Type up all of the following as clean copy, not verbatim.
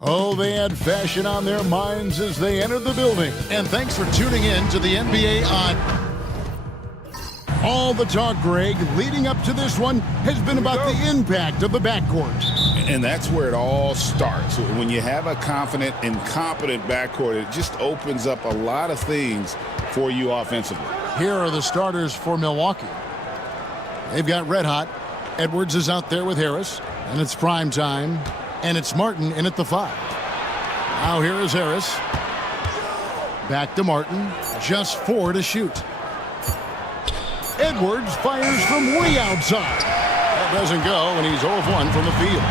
Oh, they had fashion on their minds as they entered the building. And thanks for tuning in to the NBA on... All the talk, Greg, leading up to this one has been about the impact of the backcourt. And that's where it all starts. When you have a confident and competent backcourt, it just opens up a lot of things for you offensively. Here are the starters for Milwaukee. They've got red hot. Edwards is out there with Harris, and it's prime time, and it's Martin in at the 5. Now here is Harris. Back to Martin. Just 4 to shoot. Edwards fires from way outside. That doesn't go, and he's 0 of 1 from the field.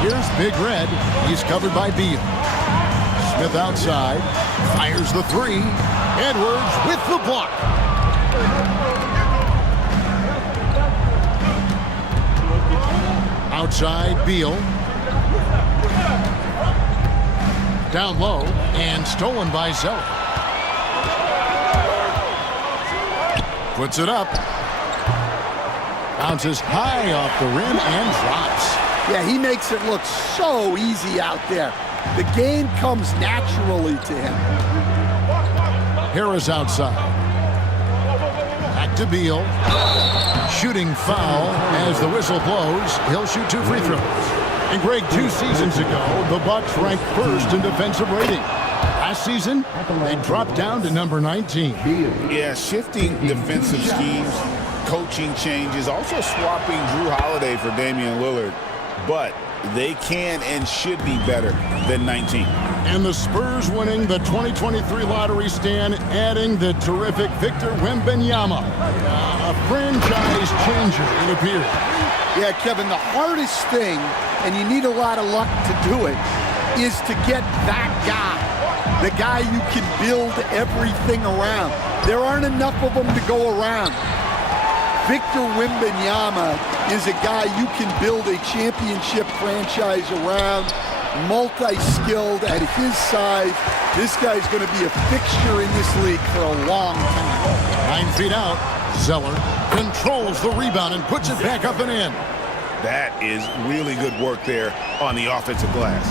Here's Big Red. He's covered by Beal. Smith outside. Fires the 3. Edwards with the block. Outside, Beal. Down low, and stolen by Zeller. Puts it up. Bounces high off the rim and drops. Yeah, he makes it look so easy out there. The game comes naturally to him. Harris outside. Back to Beal. Shooting foul as the whistle blows. He'll shoot 2 free throws. And Greg, 2 seasons ago, the Bucks ranked first in defensive rating. Last season, they dropped down to number 19. Yeah, shifting defensive schemes, coaching changes, also swapping Drew Holiday for Damian Lillard. But they can and should be better than 19. And the Spurs winning the 2023 lottery stand, adding the terrific Victor Wembanyama. A franchise changer, it appears. Yeah, Kevin, the hardest thing, and you need a lot of luck to do it, is to get that guy. The guy you can build everything around. There aren't enough of them to go around. Victor Wembanyama is a guy you can build a championship franchise around, multi-skilled at his size. This guy's going to be a fixture in this league for a long time. 9 feet out. Zeller controls the rebound and puts it back up and in. That is really good work there on the offensive glass.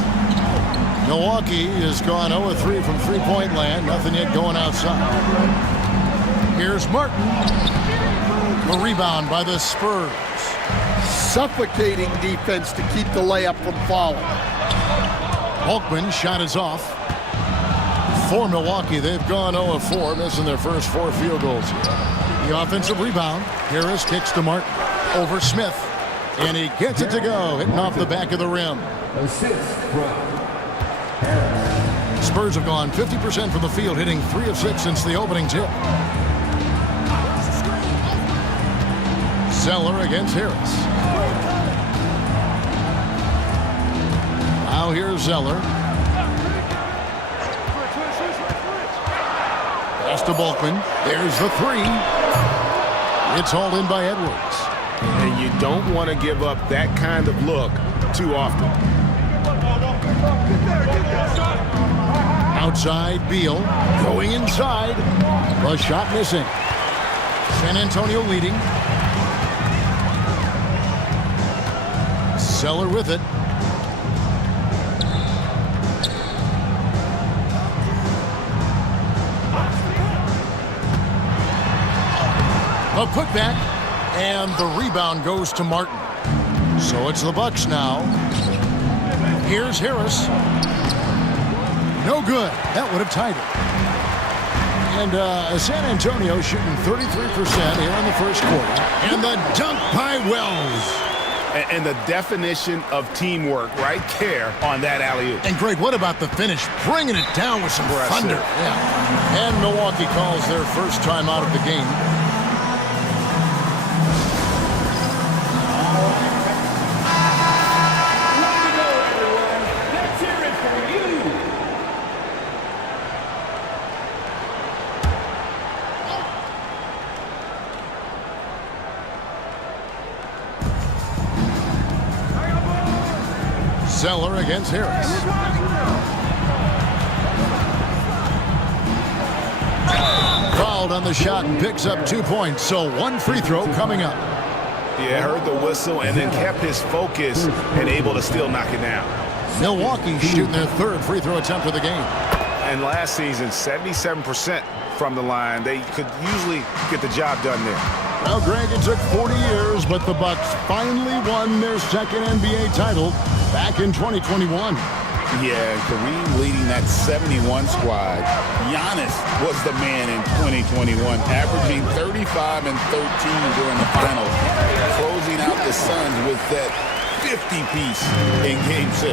Milwaukee has gone 0-3 from three-point land. Nothing yet going outside. Here's Martin. The rebound by the Spurs. Suffocating defense to keep the layup from falling. Holkman shot is off. For Milwaukee, they've gone 0-4, missing their first 4 field goals. The offensive rebound. Harris kicks to Martin. Over Smith. And he gets it to go, hitting off the back of the rim. Spurs have gone 50% from the field, hitting 3 of 6 since the opening tip. Zeller against Harris. Now here's Zeller. Pass to Bulkman. There's the 3. It's hauled in by Edwards. And you don't want to give up that kind of look too often. Outside, Beal. Going inside. The shot missing. San Antonio leading. Zeller with it. A putback, and the rebound goes to Martin. So it's the Bucks now. Here's Harris. No good. That would have tied it. And San Antonio shooting 33% here in the first quarter. And the dunk by Wells. And the definition of teamwork right there on that alley-oop. And Greg, what about the finish? Bringing it down with some thunder. Yeah. And Milwaukee calls their first time out of the game. Zeller against Harris. Fouled on the shot and picks up 2 points. So 1 free throw coming up. Yeah, heard the whistle and then kept his focus and able to still knock it down. Milwaukee shooting their third free throw attempt of the game. And last season, 77% from the line. They could usually get the job done there. Well, Greg, it took 40 years, but the Bucks finally won their second NBA title back in 2021. Yeah, and Kareem leading that 71 squad. Giannis was the man in 2021, averaging 35 and 13 during the finals, closing out the Suns with that 50-piece in Game 6.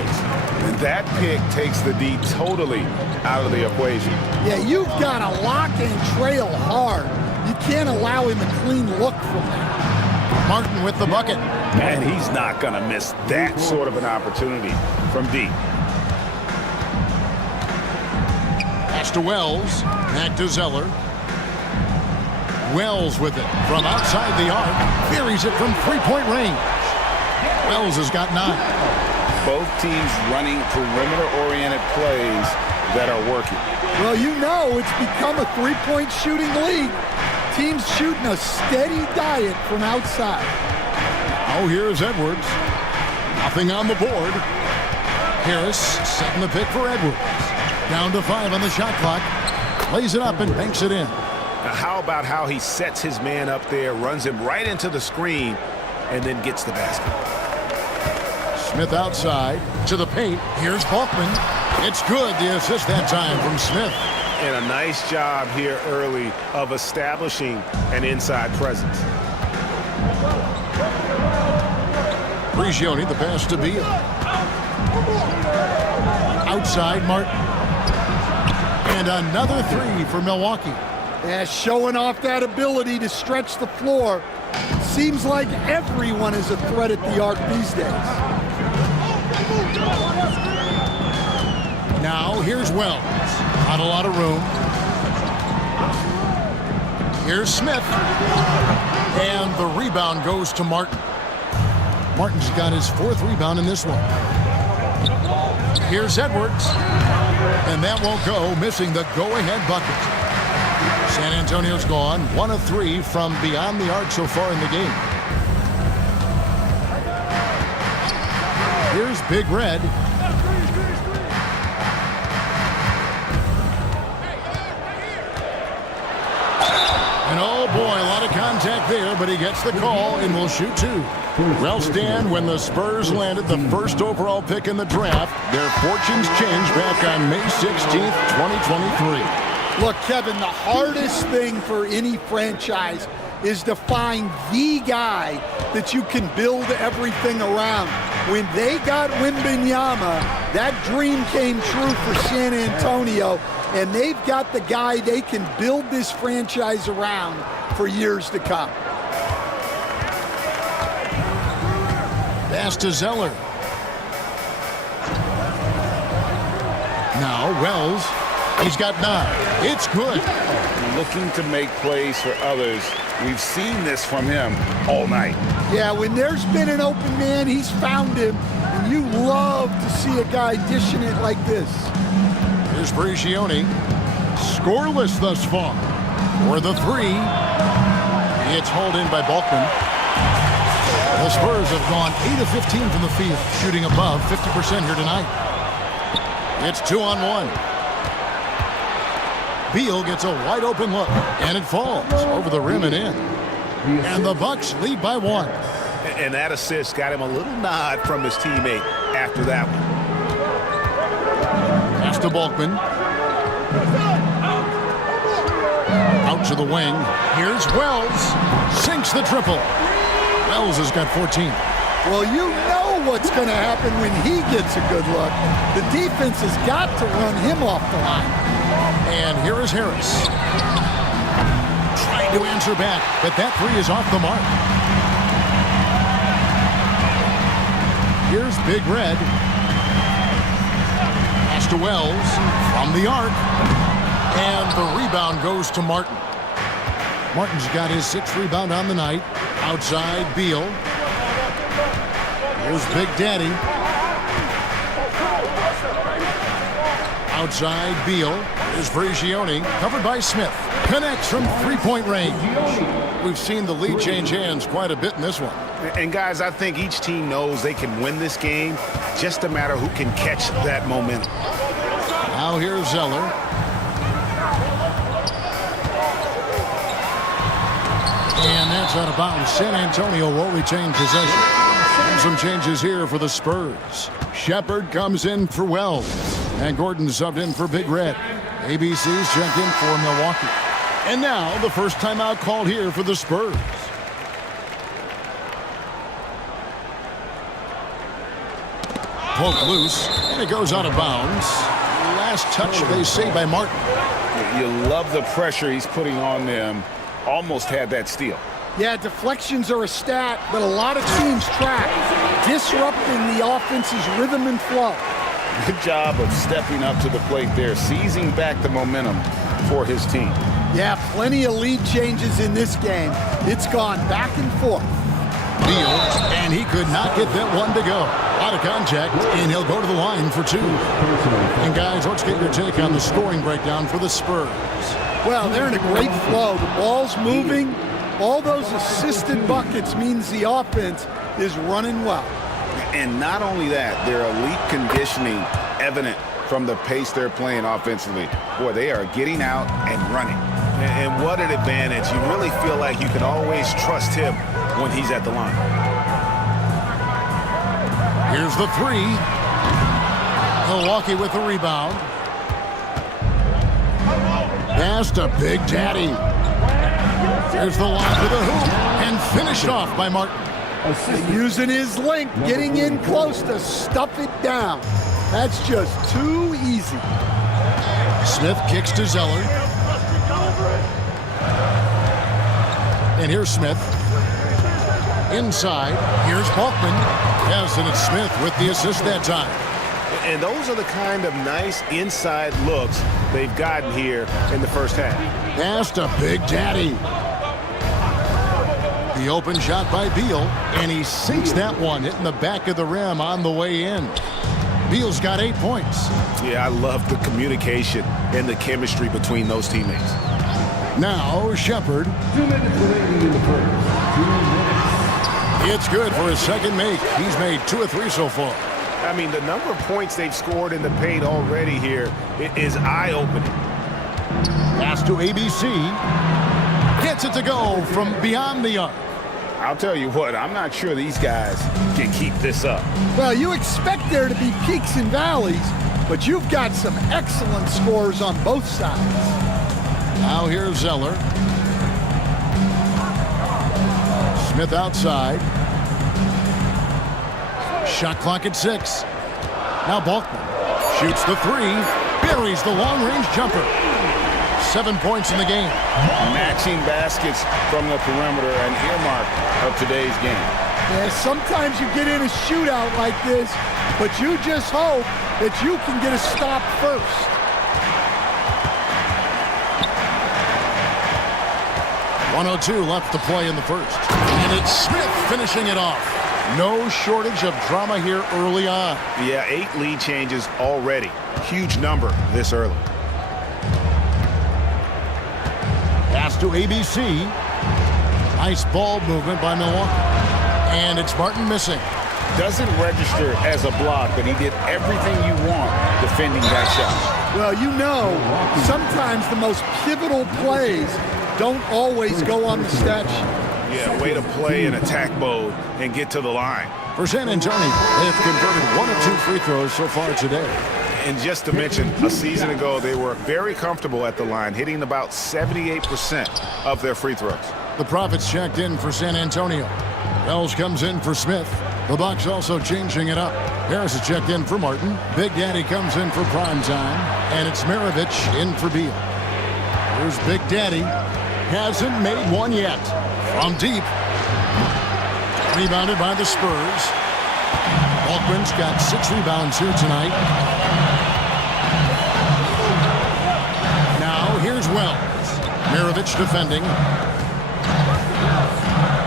And that pick takes the D totally out of the equation. Yeah, you've got to lock and trail hard. You can't allow him a clean look from that. Martin with the bucket. And he's not going to miss that sort of an opportunity from D. Pass to Wells. Back to Zeller. Wells with it from outside the arc. Buries it from three-point range. Wells has got 9. Both teams running perimeter-oriented plays that are working. Well, you know it's become a three-point shooting league. Teams shooting a steady diet from outside. Oh, here's Edwards. Nothing on the board. Harris setting the pick for Edwards. Down to 5 on the shot clock. Lays it up and banks it in. Now, how about how he sets his man up there, runs him right into the screen, and then gets the basket. Smith outside to the paint. Here's Balkman. It's good. The assist that time from Smith. And a nice job here early of establishing an inside presence. Prigioni, the pass to Beal. Outside Martin. And another 3 for Milwaukee. Yeah, showing off that ability to stretch the floor. Seems like everyone is a threat at the arc these days. Now here's Wells. Not a lot of room. Here's Smith. And the rebound goes to Martin. Martin's got his 4th rebound in this one. Here's Edwards. And that won't go, missing the go-ahead bucket. San Antonio's gone 1 of 3 from beyond the arc so far in the game. Here's Big Red. And oh boy, a lot of contact there, but he gets the call and will shoot 2. Well, Stan, when the Spurs landed the first overall pick in the draft, their fortunes changed back on May 16th, 2023. Look, Kevin, the hardest thing for any franchise is to find the guy that you can build everything around. When they got Wembanyama, that dream came true for San Antonio, and they've got the guy they can build this franchise around for years to come. Pass to Zeller. Now Wells. He's got 9. It's good. Looking to make plays for others. We've seen this from him all night. Yeah, when there's been an open man, he's found him. And you love to see a guy dishing it like this. Here's Prigioni. Scoreless thus far. For the 3. It's hauled in by Balkman. The Spurs have gone 8 of 15 from the field, shooting above 50% here tonight. It's 2-on-1. Beal gets a wide open look, and it falls over the rim and in. And the Bucks lead by 1. And that assist got him a little nod from his teammate after that one. Pass to Balkman. Out to the wing. Here's Wells. Sinks the triple. Wells has got 14. Well, you know what's going to happen when he gets a good look. The defense has got to run him off the line. And here is Harris. Trying to answer back, but that 3 is off the mark. Here's Big Red. Pass to Wells from the arc. And the rebound goes to Martin. Martin's got his 6th rebound on the night. Outside Beal. Here's Big Daddy. Outside Beal. Here's Prigioni. Covered by Smith. Connects from three-point range. We've seen the lead change hands quite a bit in this one. And guys, I think each team knows they can win this game. Just a matter who can catch that momentum. Now here's Zeller. And that's out of bounds. San Antonio will retain possession. And some changes here for the Spurs. Shepard comes in for Wells. And Gordon subbed in for Big Red. ABC's checked in for Milwaukee. And now the first timeout called here for the Spurs. Poke loose, and it goes out of bounds. Last touch, they say, by Martin. You love the pressure he's putting on them. Almost had that steal. Yeah, deflections are a stat that a lot of teams track, disrupting the offense's rhythm and flow. Good job of stepping up to the plate there, seizing back the momentum for his team. Yeah, plenty of lead changes in this game. It's gone back and forth. Beal, and he could not get that one to go. Out of contact, and he'll go to the line for two. And guys, let's get your take on the scoring breakdown for the Spurs. Well, they're in a great flow. The ball's moving. All those assisted buckets means the offense is running well. And not only that, their elite conditioning evident from the pace they're playing offensively. Boy, they are getting out and running. And what an advantage. You really feel like you can always trust him when he's at the line. Here's the three. Milwaukee with the rebound. Pass to Big Daddy. There's the line to the hoop. And finished off by Martin. Using his length, getting in close to stuff it down. That's just too easy. Smith kicks to Zeller. And here's Smith. Inside, here's Balkman. Yes, and it's Smith with the assist that time. And those are the kind of nice inside looks they've gotten here in the first half. Pass to Big Daddy. The open shot by Beal, and he sinks that one, hitting the back of the rim on the way in. Beal's got 8 points. Yeah, I love the communication and the chemistry between those teammates. Now, Shepard. 2 minutes remaining in the first. 2 minutes. It's good for his second make. He's made 2 of 3 so far. I mean, the number of points they've scored in the paint already here is eye-opening. Pass to ABC. Gets it to go from beyond the arc. I'll tell you what, I'm not sure these guys can keep this up. Well, you expect there to be peaks and valleys, but you've got some excellent scores on both sides. Now here's Zeller. Smith outside. Shot clock at 6. Now Balkman shoots the 3. Buries the long-range jumper. 7 points in the game. Matching baskets from the perimeter, an earmark of today's game. Yeah, sometimes you get in a shootout like this, but you just hope that you can get a stop first. .102 left to play in the first. And it's Smith finishing it off. No shortage of drama here early on. Yeah, 8 lead changes already. Huge number this early. Pass to ABC. Nice ball movement by Milwaukee. And it's Martin missing. Doesn't register as a block, but he did everything you want defending that shot. Well, you know, sometimes the most pivotal plays don't always go on the stat sheet. Yeah, way to play in attack mode and get to the line. For San Antonio, they have converted 1 of 2 free throws so far today. And just to mention, a season ago, they were very comfortable at the line, hitting about 78% of their free throws. The Profits checked in for San Antonio. Wells comes in for Smith. The Bucks also changing it up. Harris is checked in for Martin. Big Daddy comes in for prime time. And it's Maravich in for Beal. Here's Big Daddy. Hasn't made one yet. From deep. Rebounded by the Spurs. Balkman's got 6 rebounds here tonight. Now here's Wells. Maravich defending.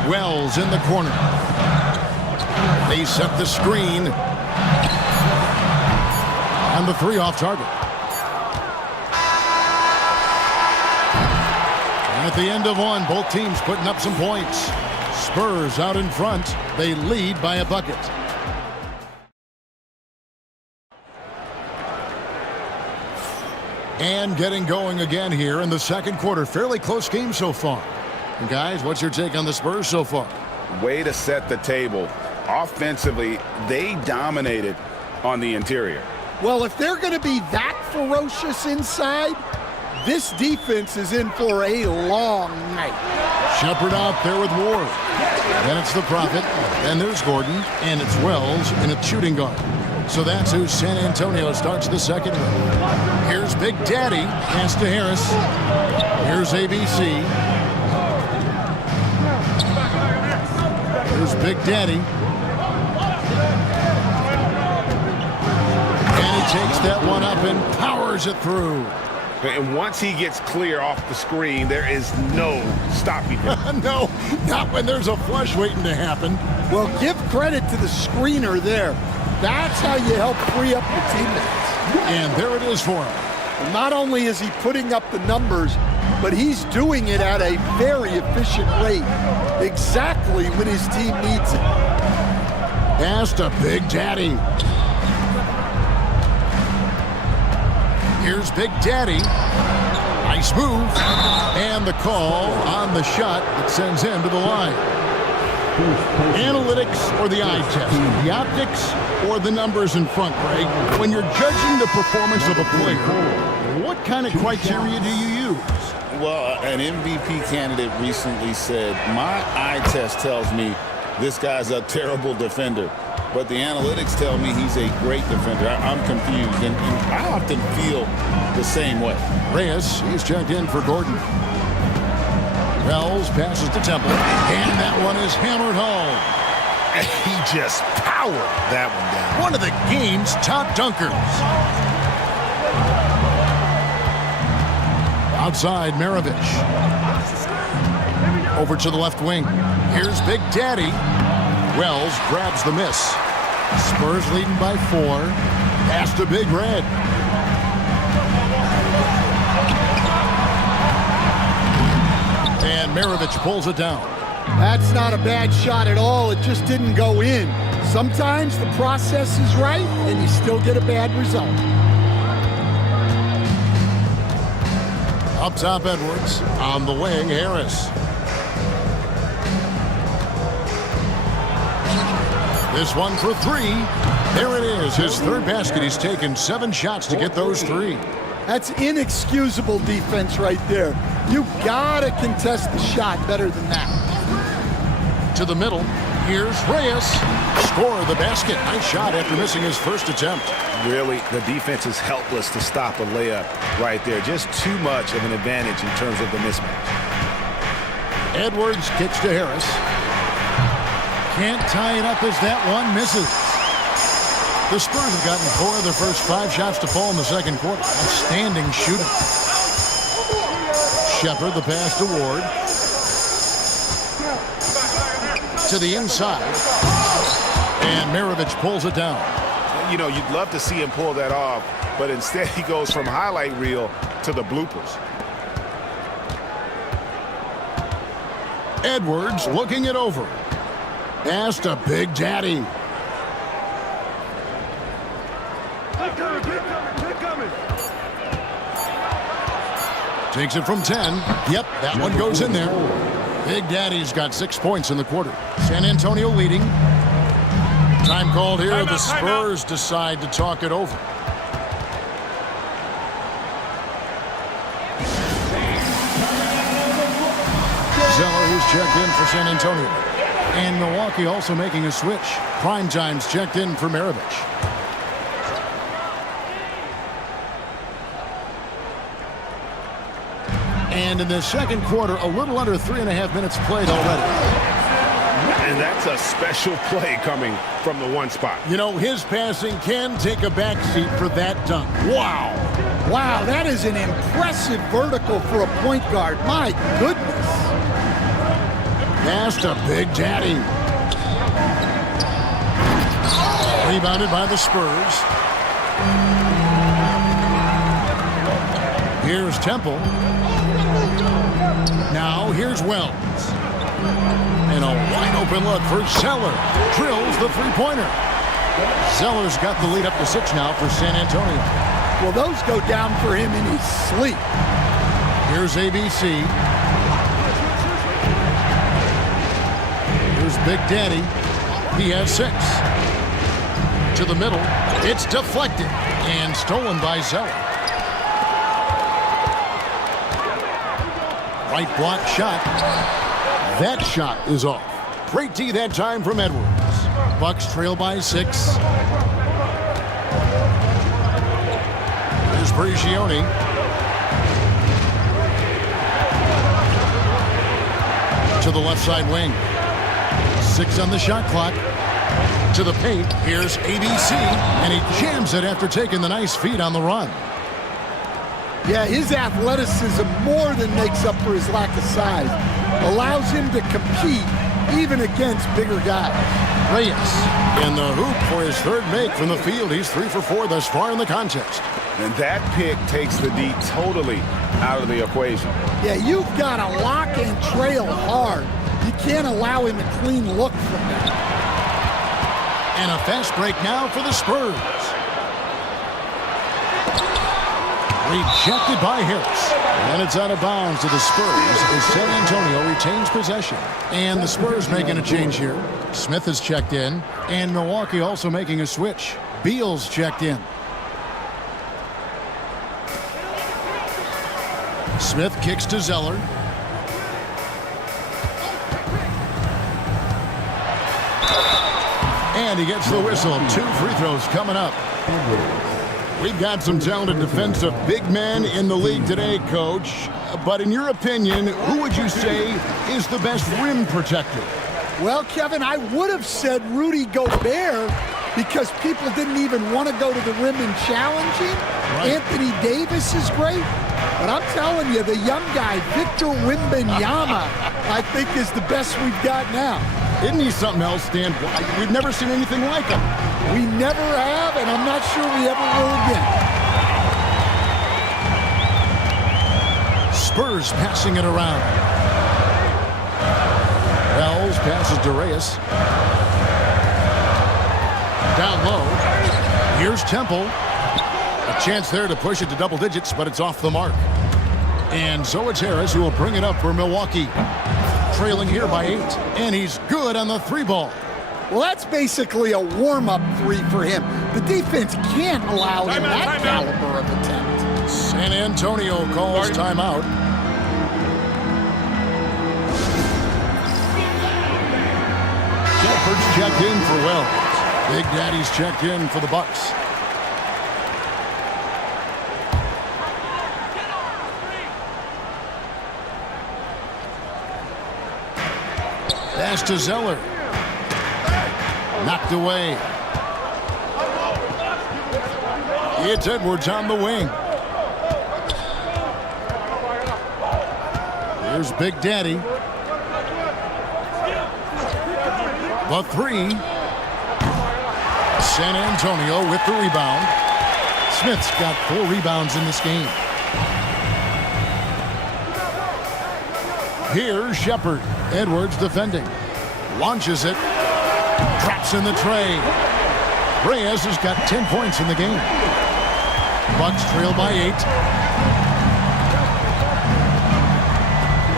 Wells in the corner. They set the screen. And the 3 off target. And at the end of one, both teams putting up some points. Spurs out in front. They lead by a bucket. And getting going again here in the second quarter. Fairly close game so far. And guys, what's your take on the Spurs so far? Way to set the table. Offensively, they dominated on the interior. Well, if they're going to be that ferocious inside, this defense is in for a long night. Shepard out there with Ward. Then it's the Prophet. Then there's Gordon. And it's Wells in a shooting guard. So that's who San Antonio starts the second with. Here's Big Daddy. Pass to Harris. Here's ABC. Here's Big Daddy. And he takes that one up and powers it through. And once he gets clear off the screen, there is no stopping him. No, not when there's a flush waiting to happen. Well, give credit to the screener there. That's how you help free up your teammates. And there it is for him. And not only is he putting up the numbers, but he's doing it at a very efficient rate, exactly when his team needs it. Pass to Big Daddy. Here's Big Daddy. Nice move. And the call on the shot that sends him to the line. Analytics or the eye test? The optics or the numbers in front, Greg? When you're judging the performance of a player, what kind of criteria do you use? Well, an MVP candidate recently said, my eye test tells me this guy's a terrible defender, but the analytics tell me he's a great defender. I'm confused, and I often feel the same way. Reyes, he's checked in for Gordon. Wells passes to Temple, and that one is hammered home. He just powered that one down. One of the game's top dunkers. Outside, Maravich. Over to the left wing. Here's Big Daddy. Wells grabs the miss. Spurs leading by 4. Pass to Big Red. And Maravich pulls it down. That's not a bad shot at all. It just didn't go in. Sometimes the process is right, and you still get a bad result. Up top, Edwards. On the wing, Harris. This one for 3. There it is. His third basket. He's taken 7 shots to get those 3. That's inexcusable defense right there. You gotta contest the shot better than that. To the middle. Here's Reyes. Score the basket. Nice shot after missing his first attempt. Really, the defense is helpless to stop a layup right there. Just too much of an advantage in terms of the mismatch. Edwards kicks to Harris. Can't tie it up as that one misses. The Spurs have gotten 4 of their first 5 shots to fall in the second quarter. Outstanding shooting. Shepard, the pass to Ward. To the inside. And Maravich pulls it down. You know, you'd love to see him pull that off, but instead he goes from highlight reel to the bloopers. Edwards looking it over. Pass to Big Daddy. Takes it from 10. Yep, that one goes in there. Big Daddy's got 6 points in the quarter. San Antonio leading. Time called here. The Spurs decide to talk it over. Zeller, who's checked in for San Antonio. And Milwaukee also making a switch. Primetime's checked in for Maravich. And in the second quarter, a little under 3.5 minutes played already. And that's a special play coming from the one spot. You know, his passing can take a backseat for that dunk. Wow. Wow, that is an impressive vertical for a point guard. My goodness. Pass to Big Daddy. Rebounded by the Spurs. Here's Temple. Now here's Wells. And a wide open look for Zeller. Drills the three-pointer. Zeller's got the lead up to 6 now for San Antonio. Well, those go down for him in his sleep. Here's ABC. Here's Big Daddy. He has 6. To the middle. It's deflected and stolen by Zeller. Right block shot. That shot is off. Great D that time from Edwards. Bucks trail by 6. Here's Brigioni. To the left side wing. 6 on the shot clock. To the paint. Here's ABC. And he jams it after taking the nice feed on the run. Yeah, his athleticism more than makes up for his lack of size. Allows him to compete even against bigger guys. Reyes in the hoop for his 3rd make from the field. He's 3 for 4 thus far in the contest. And that pick takes the D totally out of the equation. Yeah, you've got to lock and trail hard. You can't allow him a clean look from that. And a fast break now for the Spurs. Rejected by Harris. And it's out of bounds to the Spurs as San Antonio retains possession. And the Spurs making a change here. Smith has checked in. And Milwaukee also making a switch. Beal's checked in. Smith kicks to Zeller. And he gets the whistle. 2 free throws coming up. We've got some talented defensive big men in the league today, Coach. But in your opinion, who would you say is the best rim protector? Well, Kevin, I would have said Rudy Gobert because people didn't even want to go to the rim and challenge him. Right. Anthony Davis is great. But I'm telling you, the young guy, Victor Wembanyama, I think is the best we've got now. Isn't he something else, Dan? We've never seen anything like him. We never have, and I'm not sure we ever will again. Spurs passing it around. Wells passes to Reyes. Down low. Here's Temple. A chance there to push it to double digits, but it's off the mark. And so it's Harris who will bring it up for Milwaukee. Trailing here by 8. And he's good on the 3 ball. Well, that's basically a warm-up 3 for him. The defense can't allow him that caliber of attempt. San Antonio calls timeout. Shepard's checked in for Wells. Big Daddy's checked in for the Bucks. Pass to Zeller. Knocked away. It's Edwards on the wing. Here's Big Daddy. The 3. San Antonio with the rebound. Smith's got 4 rebounds in this game. Here's Shepard. Edwards defending. Launches it. Drops in the tray. Reyes has got 10 points in the game. Bucks trail by 8.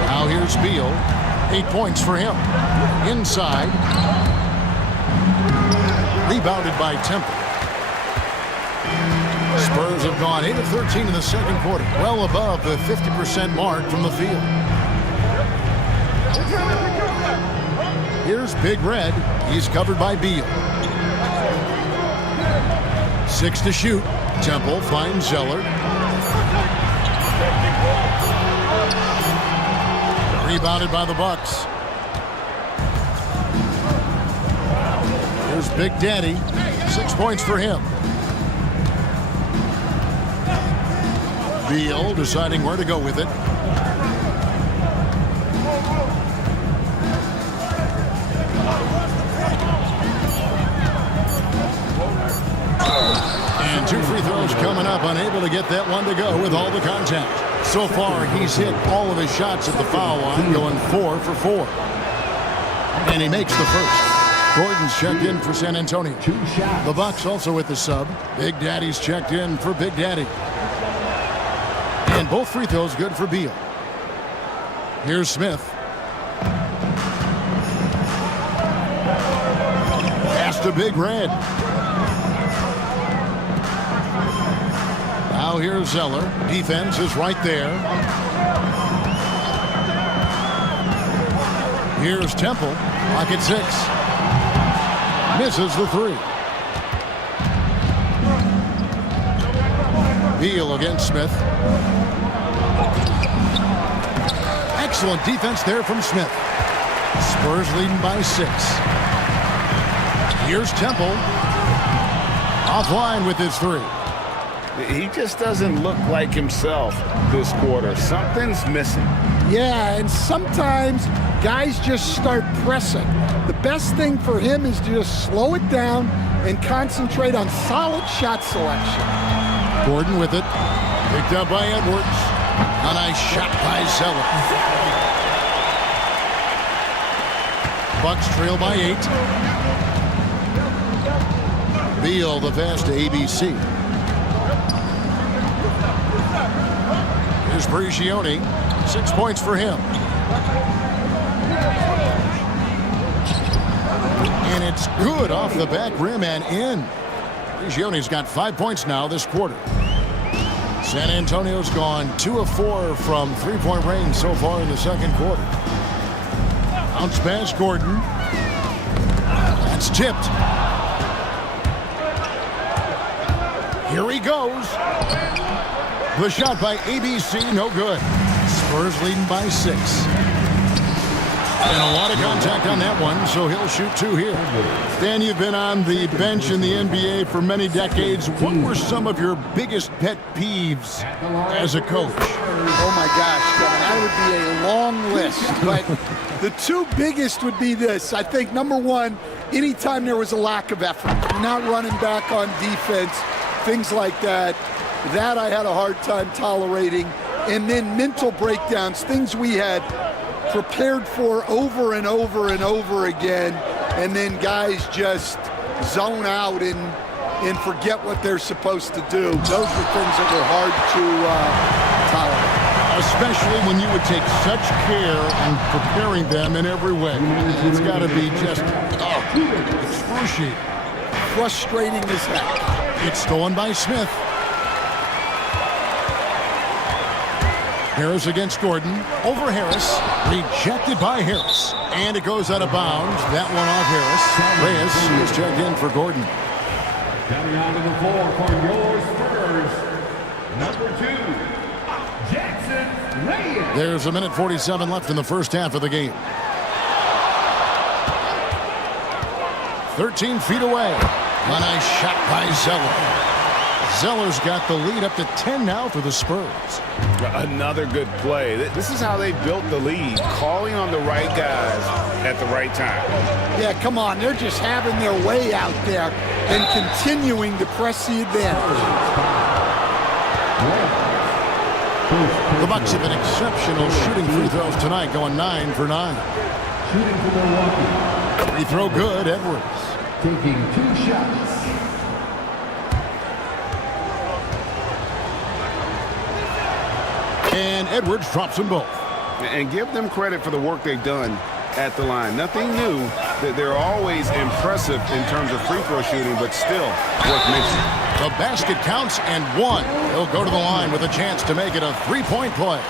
Now here's Beal. 8 points for him. Inside. Rebounded by Temple. Spurs have gone 8 of 13 in the second quarter. Well above the 50% mark from the field. Here's Big Red. He's covered by Beal. 6 to shoot. Temple finds Zeller. Rebounded by the Bucks. Here's Big Daddy. 6 points for him. Beal deciding where to go with it. And 2 free throws coming up, unable to get that one to go with all the contact. So far, he's hit all of his shots at the foul line, going 4 for 4. And he makes the first. Gordon's checked in for San Antonio. 2 shots. The Bucks also with the sub. Big Daddy's checked in for Big Daddy. And both free throws good for Beal. Here's Smith. Pass to Big Red. Now here's Zeller. Defense is right there. Here's Temple. Pocket 6. Misses the 3. Beal against Smith. Excellent defense there from Smith. Spurs leading by 6. Here's Temple. Offline with his 3. He just doesn't look like himself this quarter. Something's missing. Yeah, and sometimes guys just start pressing. The best thing for him is to just slow it down and concentrate on solid shot selection. Gordon with it. Picked up by Edwards. A nice shot by Zeller. Bucks trail by 8. Beal the pass to ABC. Here's Prigioni. 6 points for him. And it's good off the back rim and in. Prigioni's got 5 points now this quarter. San Antonio's gone 2 of 4 from three-point range so far in the second quarter. Bounce pass, Gordon. That's tipped. Here he goes. The shot by ABC, no good. Spurs leading by 6. And a lot of contact on that one, so he'll shoot 2 here. Dan, you've been on the bench in the NBA for many decades. What were some of your biggest pet peeves as a coach? Oh my gosh, Kevin, that would be a long list. But the 2 biggest would be this. I think number 1, anytime there was a lack of effort, not running back on defense, things like that. That I had a hard time tolerating. And then mental breakdowns, things we had prepared for over and over and over again, and then guys just zone out and forget what they're supposed to do. Those were things that were hard to tolerate. Especially when you would take such care in preparing them in every way. It's got to be just excruciating. Frustrating as heck. It's stolen by Smith. Harris against Gordon. Over Harris. Rejected by Harris. And it goes out of bounds. That one off Harris. Reyes is checked in for Gordon. Coming onto the floor for your Spurs, number 2, Jackson Reyes. There's 1:47 left in the first half of the game. 13 feet away. A nice shot by Zeller. Zeller's got the lead up to 10 now for the Spurs. Another good play. This is how they built the lead, calling on the right guys at the right time. Yeah, come on. They're just having their way out there and continuing to press the advantage. The Bucks have been exceptional shooting free throws tonight, going 9 for 9. Shooting for Milwaukee. Free throw good, Edwards. Taking 2 shots. And Edwards drops them both. And give them credit for the work they've done at the line. Nothing new. They're always impressive in terms of free throw shooting, but still worth mentioning. The basket counts and 1. He'll go to the line with a chance to make it a 3-point play.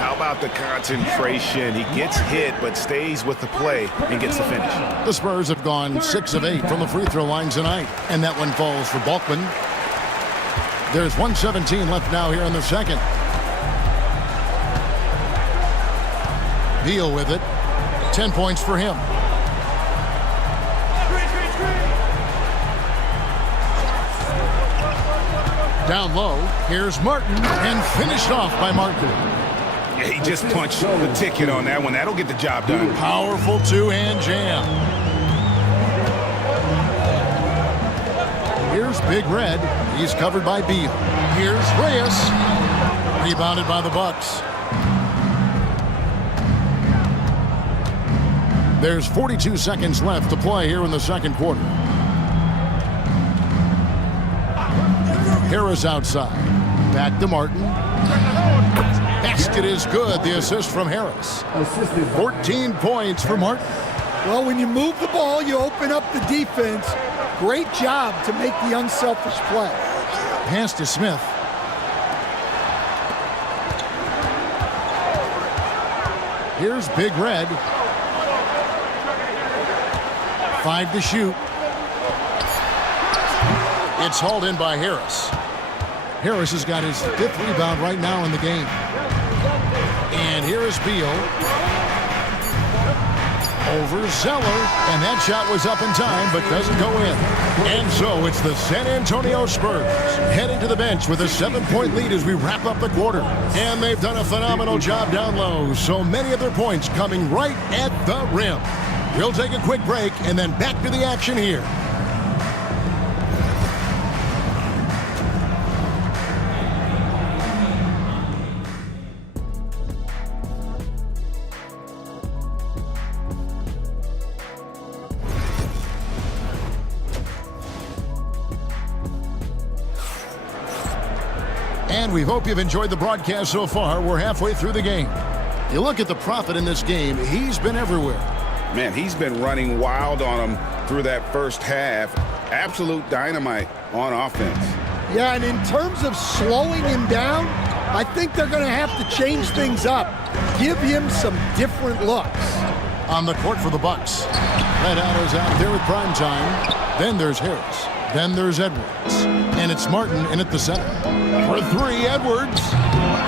How about the concentration? He gets hit, but stays with the play and gets the finish. The Spurs have gone 6 of 8 from the free throw line tonight, and that one falls for Balkman. There's 1:17 left now here in the second. Beal with it. 10 points for him. Down low, here's Martin, and finished off by Martin. Yeah, he just punched the ticket on that one. That'll get the job done. Powerful two-hand jam. Here's Big Red. He's covered by Beal. Here's Reyes. Rebounded by the Bucks. There's 42 seconds left to play here in the second quarter. Harris outside. Back to Martin. Basket is good. The assist from Harris. 14 points for Martin. Well, when you move the ball, you open up the defense. Great job to make the unselfish play. Pass to Smith. Here's Big Red. 5 to shoot. It's hauled in by Harris. Harris has got his 5th rebound right now in the game. And here is Beal. Over Zeller. And that shot was up in time, but doesn't go in. And so it's the San Antonio Spurs heading to the bench with a 7-point lead as we wrap up the quarter. And they've done a phenomenal job down low. So many of their points coming right at the rim. We'll take a quick break and then back to the action here. And we hope you've enjoyed the broadcast so far. We're halfway through the game. You look at the Prophet in this game, he's been everywhere. Man, he's been running wild on him through that first half. Absolute dynamite on offense. Yeah, and in terms of slowing him down, I think they're going to have to change things up. Give him some different looks. On the court for the Bucks. Red Arrow's out there with prime time. Then there's Harris. Then there's Edwards. And it's Martin in at the center. For 3, Edwards.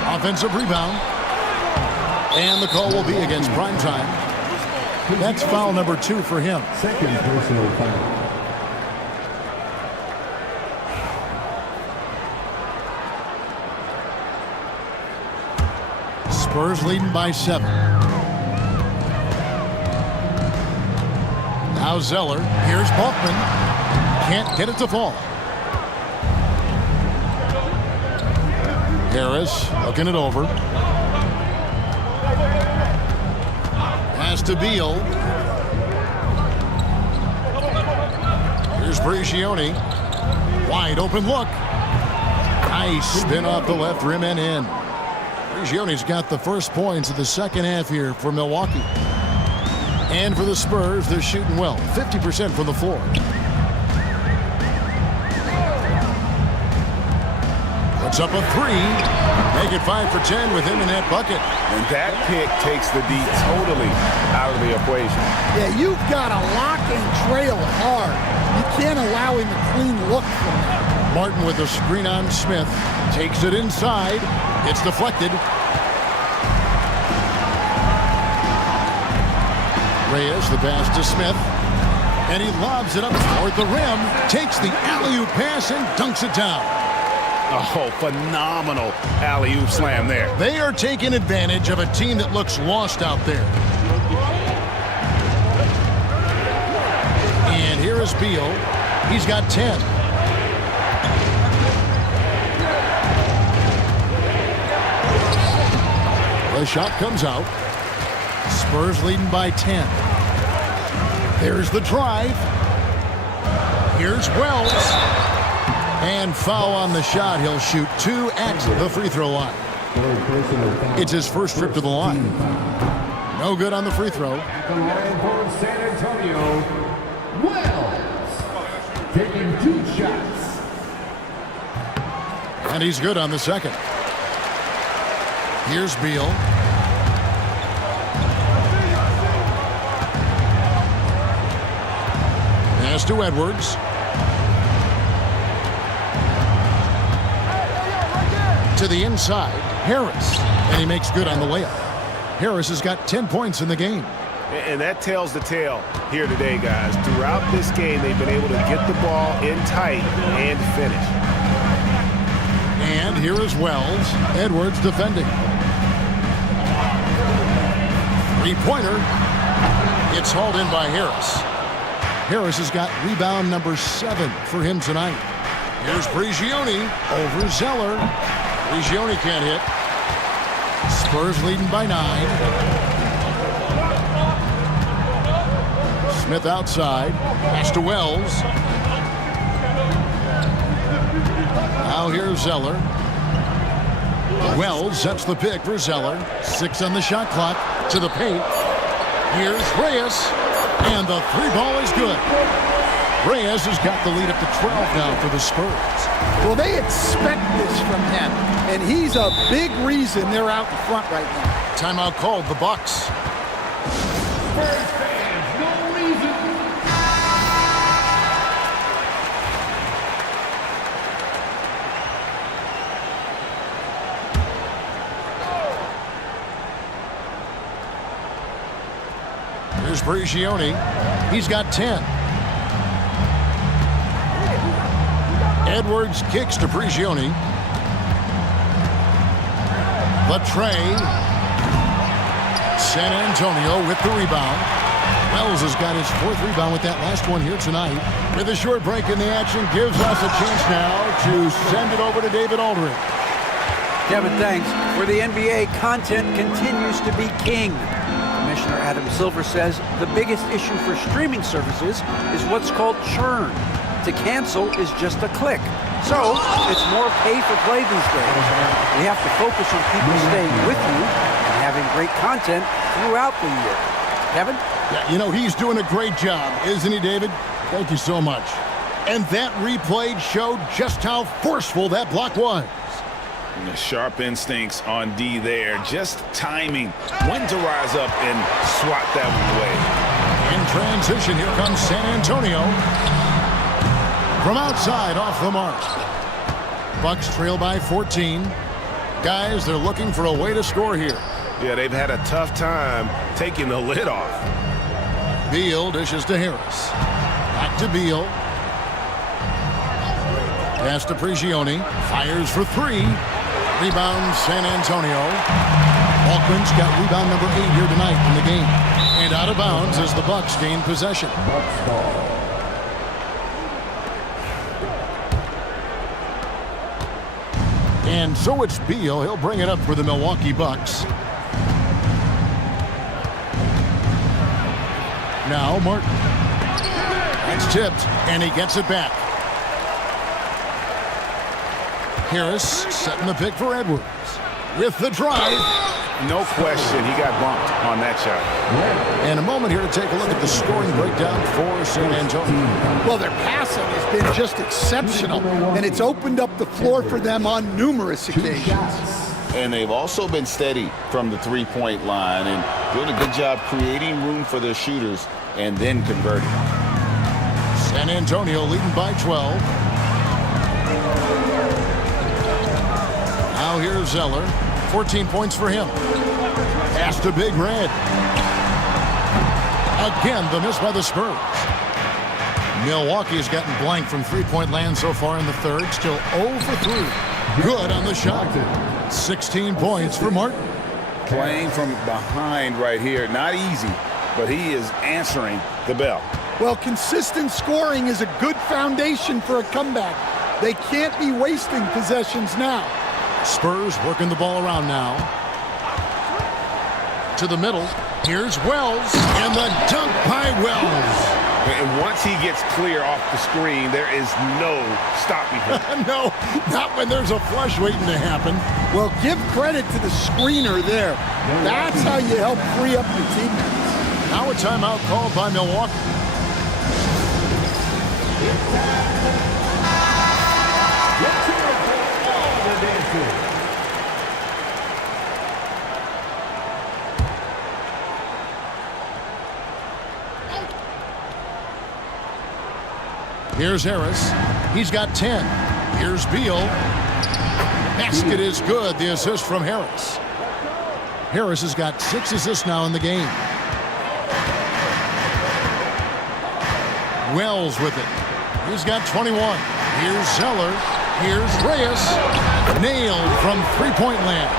Offensive rebound. And the call will be against prime time. That's foul number 2 for him. Second personal foul. Spurs leading by 7. Now Zeller. Here's Balkman. Can't get it to fall. Harris looking it over. Pass to Beal. Here's Brigioni. Wide open look. Nice spin off the left rim and in. Brigioni's got the first points of the second half here for Milwaukee. And for the Spurs, they're shooting well. 50% from the floor. Puts up a 3. Make it 5 for 10 with him in that bucket. And that pick takes the D totally out of the equation. Yeah, you've got to lock and trail hard. You can't allow him a clean look from that. Martin with a screen on Smith. Takes it inside. It's deflected. Reyes, the pass to Smith. And he lobs it up toward the rim. Takes the alley-oop pass and dunks it down. Oh, phenomenal alley-oop slam there. They are taking advantage of a team that looks lost out there. And here is Beal. He's got 10. The shot comes out. Spurs leading by 10. There's the drive. Here's Wells. And foul on the shot. He'll shoot 2 at the free throw line. It's his first trip to the line. No good on the free throw. At the line for San Antonio, Wells taking 2 shots. And he's good on the second. Here's Beal. Pass to Edwards. To the inside, Harris. And he makes good on the layup. Harris has got 10 points in the game. And that tells the tale here today, guys. Throughout this game, they've been able to get the ball in tight and finish. And here is Wells. Edwards defending. Three-pointer. It's hauled in by Harris. Harris has got rebound number 7 for him tonight. Here's Brigioni over Zeller. Brigioni can't hit. Spurs leading by 9. Smith outside. Pass to Wells. Now here's Zeller. Wells sets the pick for Zeller. 6 on the shot clock. To the paint. Here's Reyes. And the 3-ball is good. Reyes has got the lead up to 12 now for the Spurs. Well, they expect this from him, and he's a big reason they're out in front right now. Timeout called, the Bucks. Spurs fans, no reason. Here's Prigioni. He's got 10. Edwards kicks to Prigioni. Latre. San Antonio with the rebound. Wells has got his 4th rebound with that last one here tonight. With a short break in the action, gives us a chance now to send it over to David Aldridge. Kevin, thanks. For the NBA, content continues to be king. Commissioner Adam Silver says the biggest issue for streaming services is what's called churn. To cancel is just a click. So it's more pay for play these days. We have to focus on people staying with you and having great content throughout the year. Kevin? Yeah, you know, he's doing a great job, isn't he, David? Thank you so much. And that replay showed just how forceful that block was. And the sharp instincts on D there. Just timing when to rise up and swat that one away. In transition, here comes San Antonio. From outside, off the mark. Bucks trail by 14. Guys, they're looking for a way to score here. Yeah, they've had a tough time taking the lid off. Beal dishes to Harris. Back to Beal. Pass to Prigioni. Fires for 3. Rebound San Antonio. Walkman's got rebound number 8 here tonight in the game. And out of bounds as the Bucks gain possession. Bucks ball. And so it's Beal. He'll bring it up for the Milwaukee Bucks. Now Martin. It's tipped, and he gets it back. Harris setting the pick for Edwards. With the drive. No question, he got bumped on that shot. And a moment here to take a look at the scoring breakdown for San Antonio. Well, their passing has been just exceptional, and it's opened up the floor for them on numerous occasions. And they've also been steady from the 3-point line and doing a good job creating room for their shooters and then converting. San Antonio leading by 12. Now here's Zeller. 14 points for him. Pass to Big Red. Again, the miss by the Spurs. Milwaukee has gotten blank from 3-point land so far in the third. Still 0 for 3. Good on the shot. 16 points for Martin. Playing from behind right here. Not easy, but he is answering the bell. Well, consistent scoring is a good foundation for a comeback. They can't be wasting possessions now. Spurs working the ball around now. To the middle. Here's Wells. And the dunk by Wells. And once he gets clear off the screen, there is no stopping him. No, not when there's a flush waiting to happen. Well, give credit to the screener there. That's how you help free up your teammates. Now a timeout called by Milwaukee. Here's Harris. He's got 10. Here's Beal. Basket is good. The assist from Harris. Harris has got 6 assists now in the game. Wells with it. He's got 21. Here's Zeller. Here's Reyes. Nailed from 3-point land.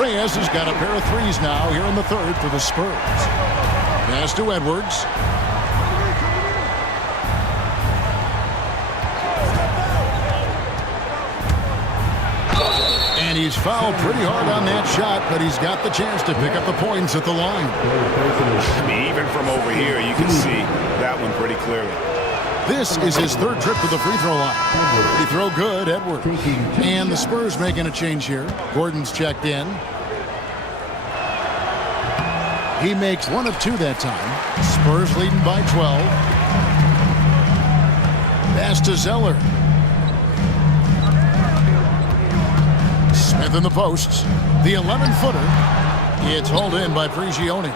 Reyes has got a pair of threes now here in the third for the Spurs. Pass to Edwards. And he's He's fouled pretty hard on that shot, but he's got the chance to pick up the points at the line. I mean, even from over here, you can see that one pretty clearly. This is his third trip to the free throw line. He throw good, Edwards. And the Spurs making a change here. Gordon's checked in. He makes one of two that time. Spurs leading by 12. Pass to Zeller. Smith in the posts. The 11-footer. It's hauled in by Prigioni.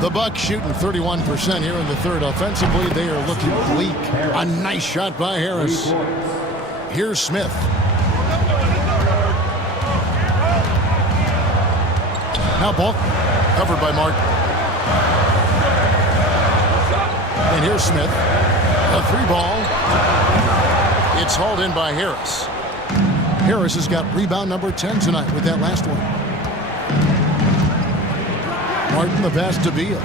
The Bucks shooting 31% here in the third. Offensively, they are looking bleak. A nice shot by Harris. Here's Smith. Now ball covered by Martin. And here's Smith. A three ball. It's hauled in by Harris. Harris has got rebound number 10 tonight with that last one. Martin the pass to Beal.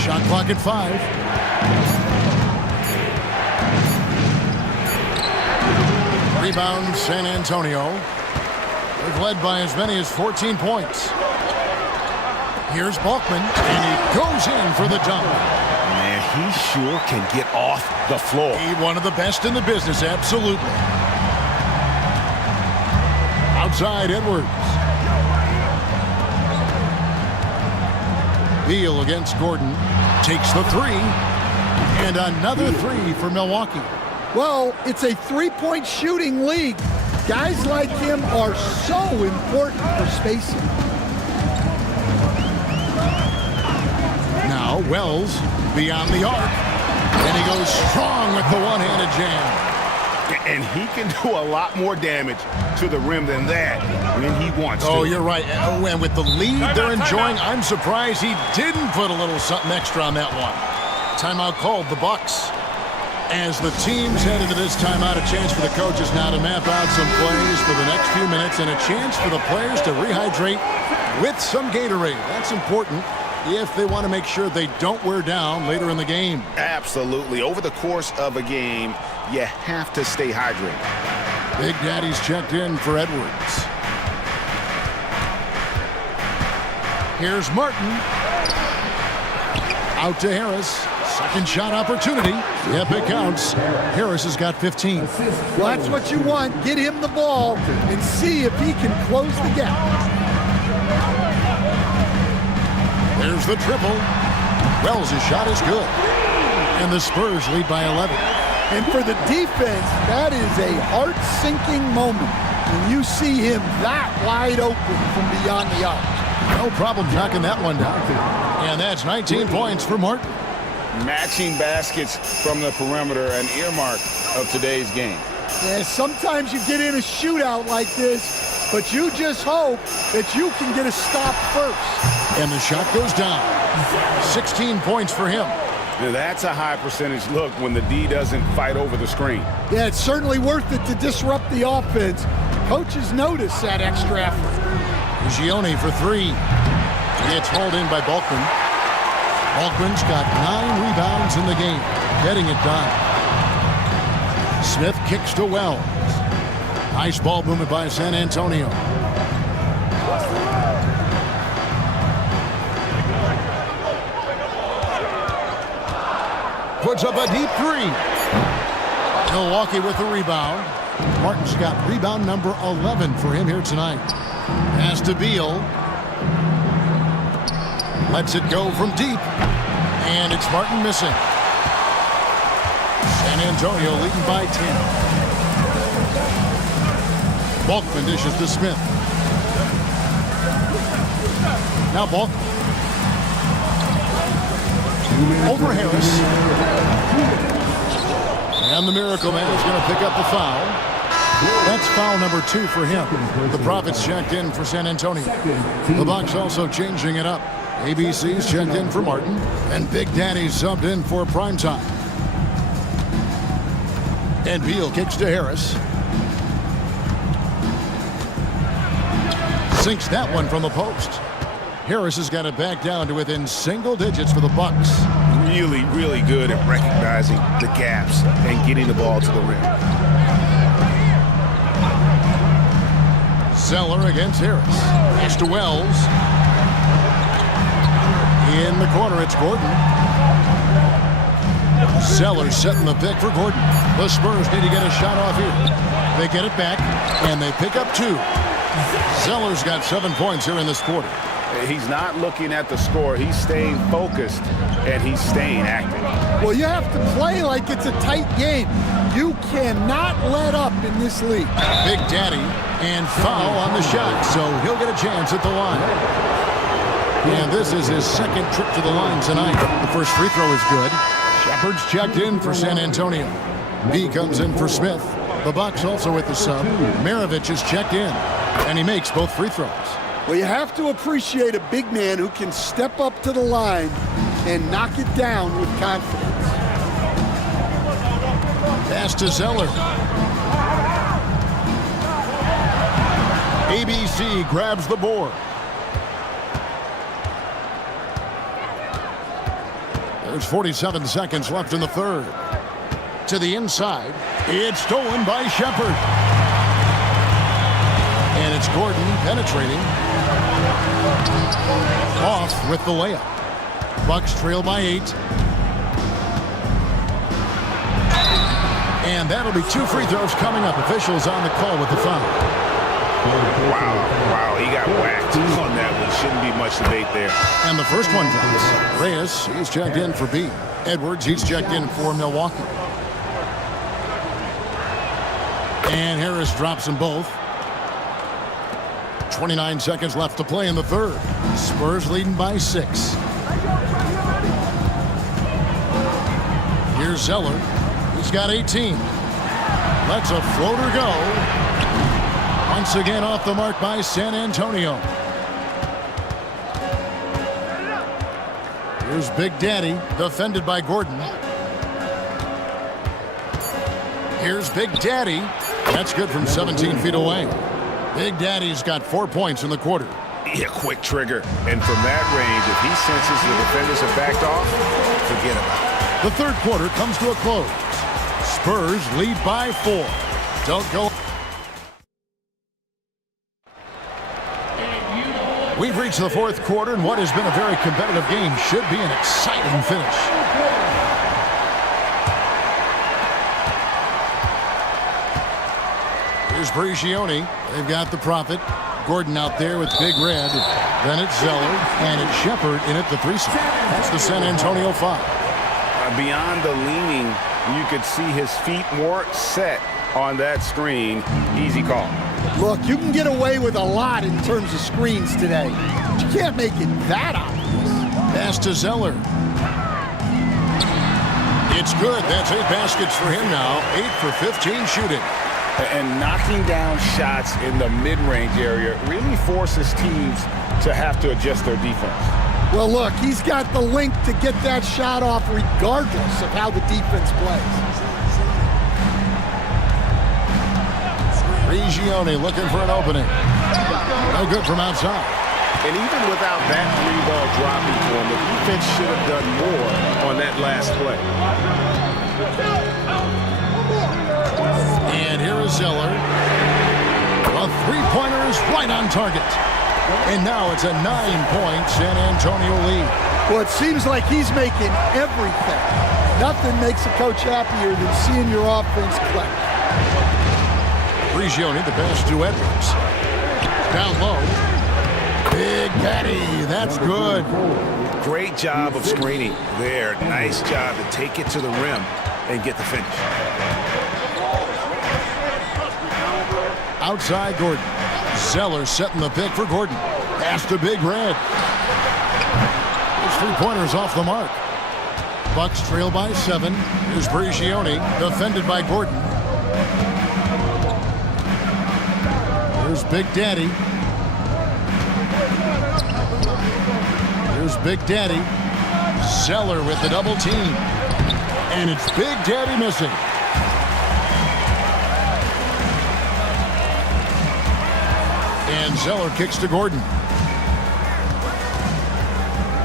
Shot clock at 5. Rebound San Antonio. They've led by as many as 14 points. Here's Balkman, and he goes in for the dunk. Man, he sure can get off the floor. He's one of the best in the business, absolutely. Outside Edwards. Beal against Gordon. Takes the three. And another three for Milwaukee. Well, it's a three-point shooting league. Guys like him are so important for spacing. Now Wells beyond the arc. And he goes strong with the one-handed jam. And he can do a lot more damage to the rim than that when he wants to. Oh, you're right. And with the lead they're enjoying, I'm surprised he didn't put a little something extra on that one. Timeout called, the Bucks. As the teams head into this timeout, a chance for the coaches now to map out some plays for the next few minutes and a chance for the players to rehydrate with some Gatorade. That's important if they want to make sure they don't wear down later in the game. Absolutely. Over the course of a game, you have to stay hydrated. Big Daddy's checked in for Edwards. Here's Martin. Out to Harris. Second shot opportunity. Yep, it counts. Harris has got 15. Well, that's what you want. Get him the ball and see if he can close the gap. There's the triple. Wells' shot is good. And the Spurs lead by 11. And for the defense, that is a heart-sinking moment when you see him that wide open from beyond the arc. No problem knocking that one down. And that's 19 points for Martin. Matching baskets from the perimeter, an earmark of today's game. Yeah, sometimes you get in a shootout like this, but you just hope that you can get a stop first. And the shot goes down. 16 points for him. Now that's a high percentage look when the D doesn't fight over the screen. Yeah, it's certainly worth it to disrupt the offense. Coaches notice that extra effort. Gioni for three. It's hauled in by Balkman. Balkman's got 9 rebounds in the game, getting it done. Smith kicks to Wells. Nice ball movement by San Antonio. Puts up a deep three. Milwaukee with the rebound. Martin's got rebound number 11 for him here tonight. Pass to Beal. Lets it go from deep. And it's Martin missing. San Antonio leading by 10. Balkman dishes to Smith. Now Balkman. Over Harris. And the Miracle Man is going to pick up the foul. That's foul number 2 for him. The Profits checked in for San Antonio. The Bucks also changing it up. ABC's checked in for Martin. And Big Daddy subbed in for primetime. And Beal kicks to Harris. Sinks that one from the post. Harris has got it back down to within single digits for the Bucks. Really, really good at recognizing the gaps and getting the ball to the rim. Zeller against Harris. Pass to Wells. In the corner, it's Gordon. Zeller setting the pick for Gordon. The Spurs need to get a shot off here. They get it back, and they pick up 2. Zeller's got 7 points here in this quarter. He's not looking at the score. He's staying focused, and he's staying active. Well, you have to play like it's a tight game. You cannot let up in this league. Big Daddy and foul on the shot, so he'll get a chance at the line. And this is his second trip to the line tonight. The first free throw is good. Shepard's checked in for San Antonio. B comes in for Smith. The Bucks also with the sub. Maravich is checked in, and he makes both free throws. Well, you have to appreciate a big man who can step up to the line and knock it down with confidence. Pass to Zeller. ABC grabs the board. There's 47 seconds left in the third. To the inside. It's stolen by Shepard. And it's Gordon penetrating. Off with the layup. Bucks trail by 8. And that'll be 2 free throws coming up. Officials on the call with the foul. Wow, he got whacked on that one. Shouldn't be much debate there. And the first one drops. Reyes, he's checked in for B. Edwards, he's checked in for Milwaukee. And Harris drops them both. 29 seconds left to play in the third. Spurs leading by 6. Here's Zeller. He's got 18. Lets a floater go. Once again off the mark by San Antonio. Here's Big Daddy, defended by Gordon. Here's Big Daddy. That's good from 17 feet away. Big Daddy's got 4 points in the quarter. Yeah, quick trigger. And from that range, if he senses the defenders have backed off, forget about it. The third quarter comes to a close. Spurs lead by 4. Don't go. We've reached the fourth quarter, and what has been a very competitive game should be an exciting finish. Here's Brigioni. They've got the Prophet. Gordon out there with Big Red. Then it's Zeller, and it's Shepard in at the 3-side. That's the San Antonio foul. Beyond the leaning, you could see his feet weren't set on that screen. Easy call. Look, you can get away with a lot in terms of screens today. But you can't make it that obvious. Pass to Zeller. It's good. That's 8 baskets for him now. 8 for 15 shooting. And knocking down shots in the mid-range area really forces teams to have to adjust their defense. Well, look, he's got the link to get that shot off regardless of how the defense plays. Brigioni looking for an opening. No good from outside. And even without that 3-ball dropping for him, the defense should have done more on that last play. And here is Zeller. A 3-pointer is right on target. And now it's a 9-point San Antonio lead. Well, it seems like he's making everything. Nothing makes a coach happier than seeing your offense click. Brigioni, the pass to Edwards. Down low. Big Daddy, that's good. Great job of screening there. Nice job to take it to the rim and get the finish. Outside Gordon. Zeller setting the pick for Gordon. Pass to Big Red. His 3-pointers off the mark. Bucks trail by 7. Here's Brigioni, defended by Gordon. Here's Big Daddy. Here's Big Daddy. Zeller with the double team. And it's Big Daddy missing. And Zeller kicks to Gordon.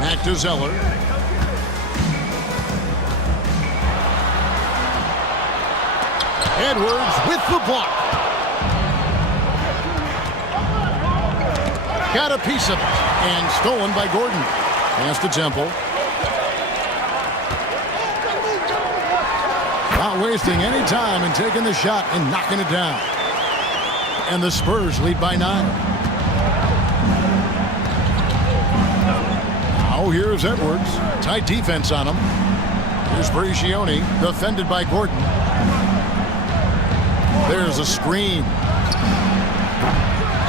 Back to Zeller. Edwards with the block. Got a piece of it. And stolen by Gordon. Pass to Temple. Not wasting any time in taking the shot and knocking it down. And the Spurs lead by 9. Now here's Edwards. Tight defense on him. Here's Bricioni, defended by Gordon. There's a screen.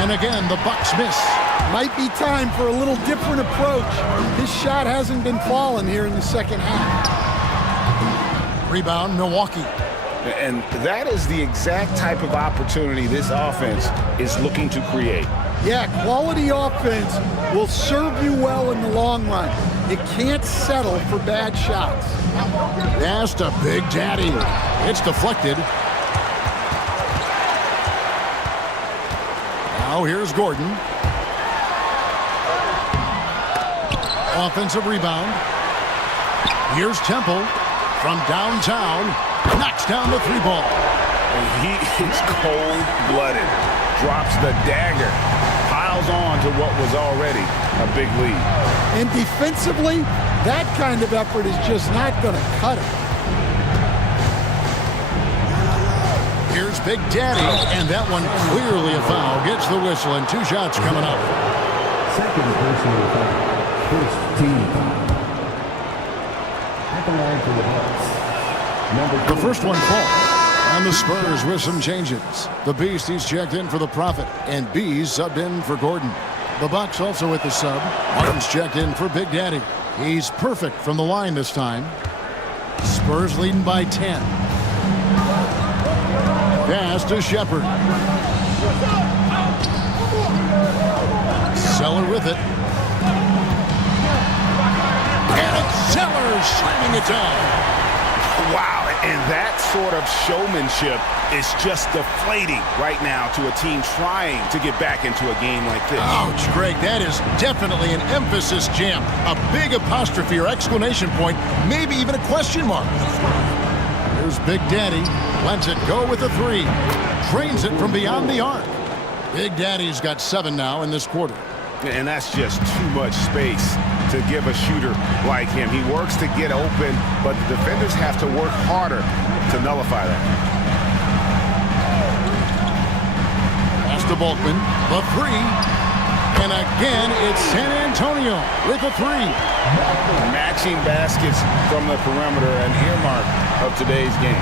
And again, the Bucks miss. Might be time for a little different approach. His shot hasn't been falling here in the second half. Rebound, Milwaukee. And that is the exact type of opportunity this offense is looking to create. Yeah, quality offense will serve you well in the long run. You can't settle for bad shots. Pass to Big Daddy. It's deflected. Now here's Gordon. Offensive rebound. Here's Temple from downtown. Knocks down the 3-ball. And he is cold-blooded. Drops the dagger. Piles on to what was already a big lead. And defensively, that kind of effort is just not going to cut it. Here's Big Daddy, and that one clearly a foul. Gets the whistle, and 2 shots coming up. Second personal foul. First team foul. At the line for the Bucks. The first one falls, and the Spurs with some changes. The Beast, he's checked in for the Prophet, and B's subbed in for Gordon. The Bucks also with the sub. Martin's checked in for Big Daddy. He's perfect from the line this time. Spurs leading by 10. Pass to Shepard. Zeller with it. And it's Zeller slamming it down. Wow, and that sort of showmanship is just deflating right now to a team trying to get back into a game like this. Ouch, Greg, that is definitely an emphasis jam. A big apostrophe or exclamation point, maybe even a question mark. Here's Big Daddy, lets it go with a 3. Trains it from beyond the arc. Big Daddy's got 7 now in this quarter. And that's just too much space to give a shooter like him. He works to get open, but the defenders have to work harder to nullify that. Pass to Bulkman, the 3. And again, it's San Antonio with a 3. Matching baskets from the perimeter, an earmark of today's game.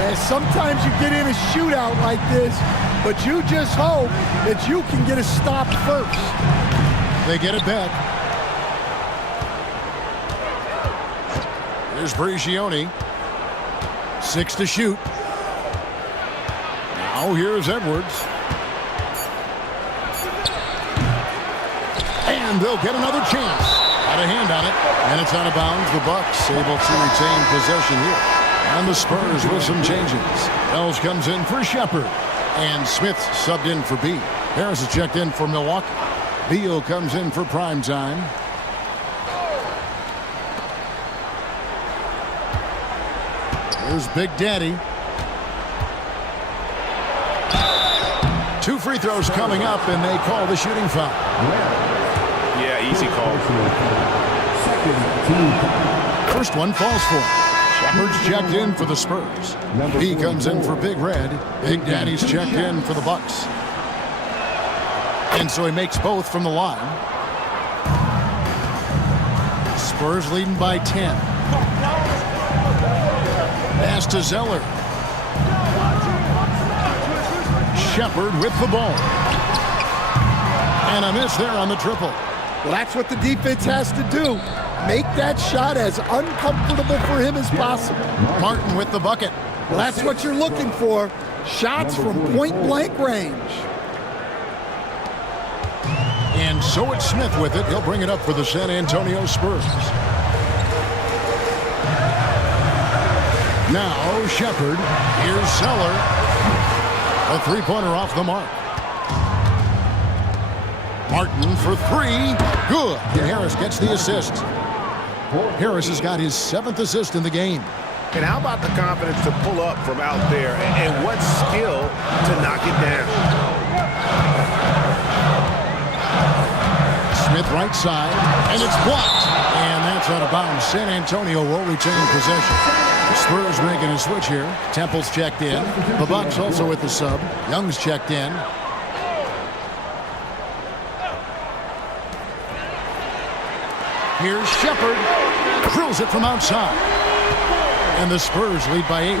Yeah, sometimes you get in a shootout like this, but you just hope that you can get a stop first. They get it back. Here's Bricioni. 6 to shoot. Now here's Edwards. And they'll get another chance. Got a hand on it. And it's out of bounds. The Bucks able to retain possession here. And the Spurs with some changes. Wells comes in for Shepard. And Smith subbed in for B. Harris is checked in for Milwaukee. Beal comes in for prime time. Here's Big Daddy. 2 free throws coming up, and they call the shooting foul. Yeah, easy call. First one falls for him. Shepard's checked in for the Spurs. B comes in for Big Red. Big Daddy's checked in for the Bucks. And so he makes both from the line. Spurs leading by 10. Pass to Zeller. Shepard with the ball. And a miss there on the triple. Well, that's what the defense has to do. Make that shot as uncomfortable for him as possible. Martin with the bucket. Well, that's what you're looking for. Shots from point-blank range. And so it's Smith with it. He'll bring it up for the San Antonio Spurs. Now Shepard. Here's Zeller. A 3-pointer off the mark. Martin for three. Good. And Harris gets the assist. Harris has got his 7th assist in the game. And how about the confidence to pull up from out there, and what skill to knock it down. Smith right side, and it's blocked. And that's out of bounds. San Antonio will retain possession. Spurs making a switch here. Temple's checked in. The Bucks also with the sub. Young's checked in. Here's Shepard. Drills it from outside. And the Spurs lead by 8.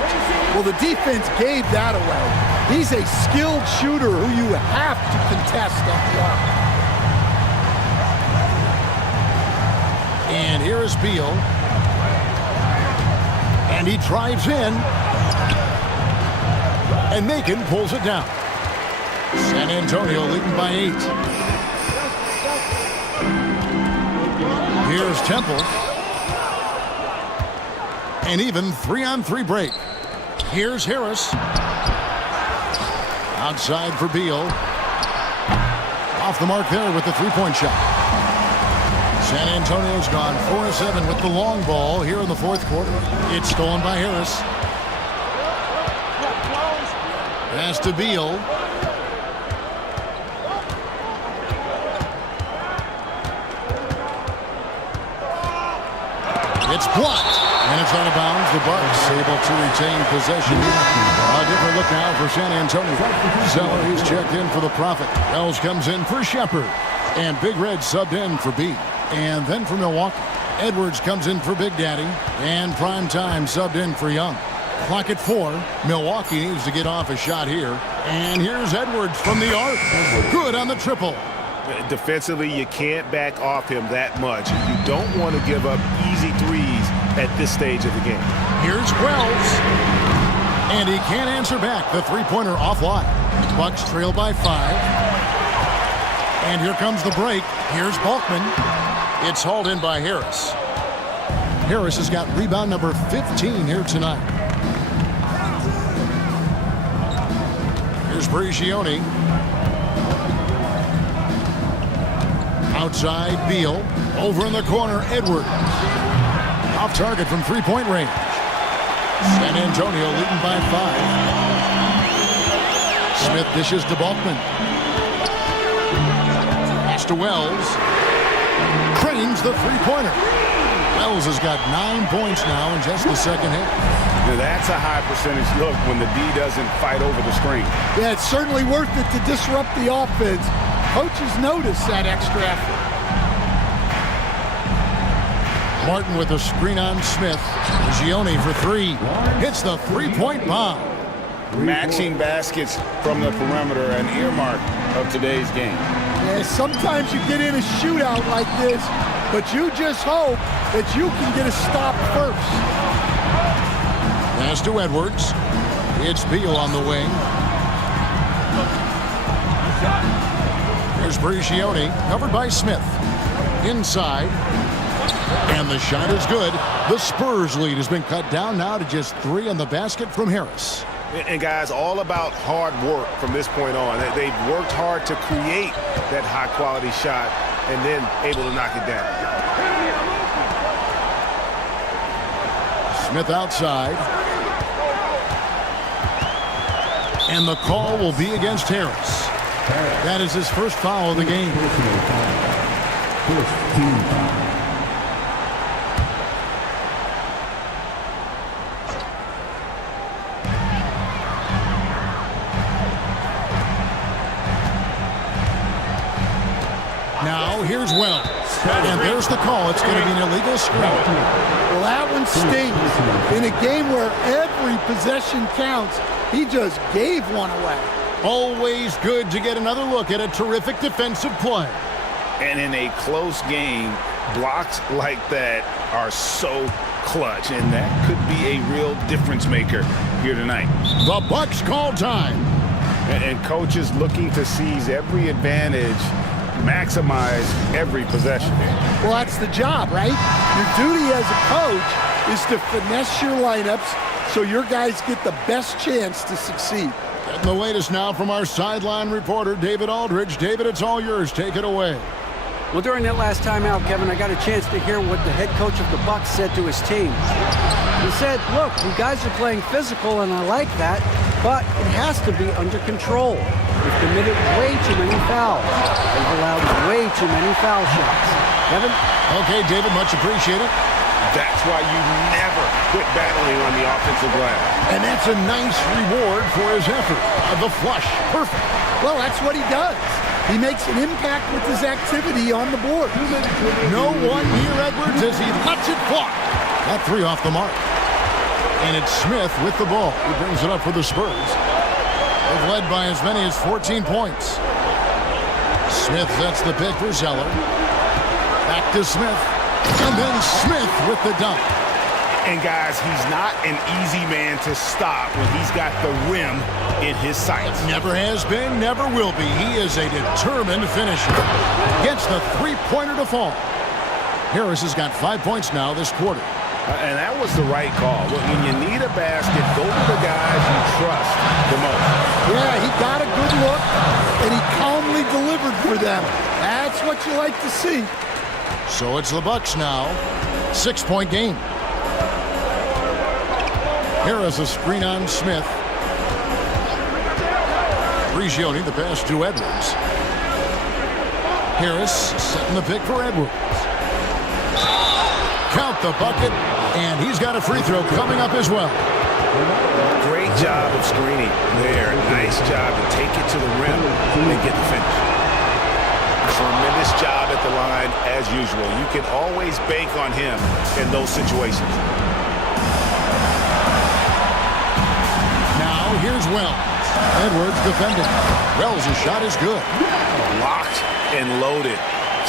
Well, the defense gave that away. He's a skilled shooter who you have to contest at the arc. And here is Beal. And he drives in. And Macon pulls it down. San Antonio leading by 8. Here's Temple. An even 3-on-3 break. Here's Harris. Outside for Beal. Off the mark there with the three-point shot. San Antonio's gone 4-7 with the long ball here in the 4th quarter. It's stolen by Harris. Pass to Beal. It's blocked. And it's out of bounds. The Bucks able to retain possession. A different look now for San Antonio. Zeller, he's checked in for the Prophet. Wells comes in for Shepard. And Big Red subbed in for B. And then for Milwaukee, Edwards comes in for Big Daddy. And Prime Time subbed in for Young. Clock at 4. Milwaukee needs to get off a shot here. And here's Edwards from the arc. Good on the triple. Defensively, you can't back off him that much. You don't want to give up easy threes at this stage of the game. Here's Wells. And he can't answer back. The three-pointer offline. Bucks trail by 5. And here comes the break. Here's Balkman. It's hauled in by Harris. Harris has got rebound number 15 here tonight. Here's Brigioni. Outside, Beal. Over in the corner, Edwards. Off target from three-point range. San Antonio leading by 5. Smith dishes to Balkman. Pass to Wells. Cranes the three-pointer. Wells has got 9 points now in just the second half. Now that's a high percentage look when the D doesn't fight over the screen. Yeah, it's certainly worth it to disrupt the offense. Coaches notice that extra effort. Martin with a screen on Smith. Gioni for 3. Hits the three-point bomb. Matching baskets from the perimeter, an earmark of today's game. Yeah, sometimes you get in a shootout like this, but you just hope that you can get a stop first. Pass to Edwards. It's Beal on the wing. Here's Brigioni, covered by Smith. Inside. And the shot is good. The Spurs lead has been cut down now to just 3 on the basket from Harris. And guys, all about hard work from this point on. They've worked hard to create that high-quality shot and then able to knock it down. Smith outside. And the call will be against Harris. That is his first foul of the game. Now here's Wells. And there's the call. It's going to be an illegal screen. Well, that one stings. In a game where every possession counts, he just gave one away. Always good to get another look at a terrific defensive play. And in a close game, blocks like that are so clutch, and that could be a real difference maker here tonight. The Bucks call time. And coaches looking to seize every advantage, maximize every possession. Well, that's the job, right? Your duty as a coach is to finesse your lineups so your guys get the best chance to succeed. Getting the latest now from our sideline reporter, David Aldridge. David, it's all yours. Take it away. Well, during that last timeout, Kevin, I got a chance to hear what the head coach of the Bucks said to his team. He said, look, you guys are playing physical, and I like that, but it has to be under control. We've committed way too many fouls. We've allowed way too many foul shots. Kevin? Okay, David, much appreciated. That's why you never quit battling on the offensive glass. And that's a nice reward for his effort. The flush. Perfect. Well, that's what he does. He makes an impact with his activity on the board. No one near Edwards as he lets it fly. That three off the mark. And it's Smith with the ball. He brings it up for the Spurs. They've led by as many as 14 points. Smith sets the pick for Zeller. Back to Smith. And then Smith with the dunk. And guys, he's not an easy man to stop when he's got the rim in his sights. Never has been, never will be. He is a determined finisher. Gets the three-pointer to fall. Harris has got 5 points now this quarter. And that was the right call. When you need a basket, go to the guys you trust the most. Yeah, he got a good look, and he calmly delivered for them. That's what you like to see. So it's the Bucks now. 6-point game. Harris a screen on Smith. Prigioni the pass to Edwards. Harris setting the pick for Edwards. Count the bucket, and he's got a free throw coming up as well. Great job of screening there. Nice job to take it to the rim and get the finish. Tremendous job at the line as usual. You can always bank on him in those situations. Now here's Wells. Edwards defending. Wells' shot is good. Locked and loaded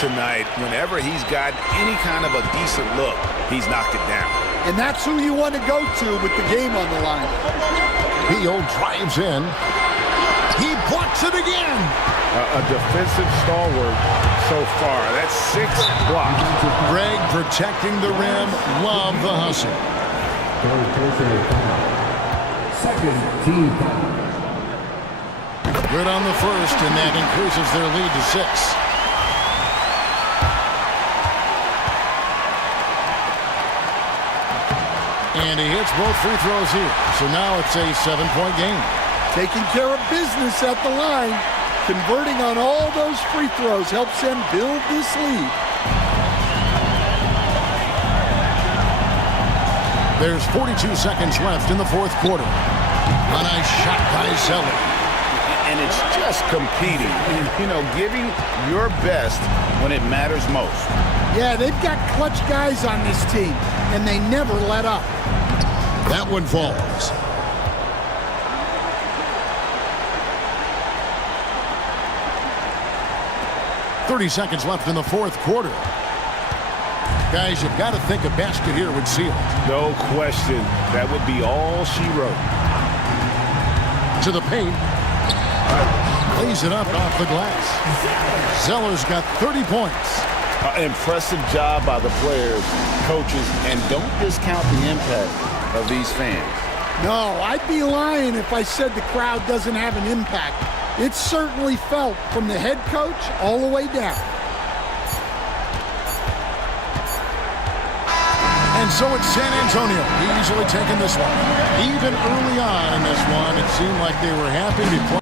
tonight. Whenever he's got any kind of a decent look, he's knocked it down. And that's who you want to go to with the game on the line. Beal drives in. He blocks it again. A defensive stalwart so far. That's 6 blocks. Greg protecting the rim. Love the hustle. Second team foul. Good on the first, and that increases their lead to 6. And he hits both free throws here. So now it's a 7-point game. Taking care of business at the line. Converting on all those free throws helps them build this lead. There's 42 seconds left in the fourth quarter. A nice shot by Zeller. And it's just competing, you know, giving your best when it matters most. Yeah, they've got clutch guys on this team, and they never let up. That one falls. .30 seconds left in the fourth quarter. Guys, you've got to think a basket here would seal it. No question. That would be all she wrote. To the paint. Lays it up off the glass. Zeller's got 30 points. Impressive job by the players, coaches, and don't discount the impact of these fans. No, I'd be lying if I said the crowd doesn't have an impact. It's certainly felt from the head coach all the way down. And so it's San Antonio easily taking this one. Even early on in this one, it seemed like they were happy to be playing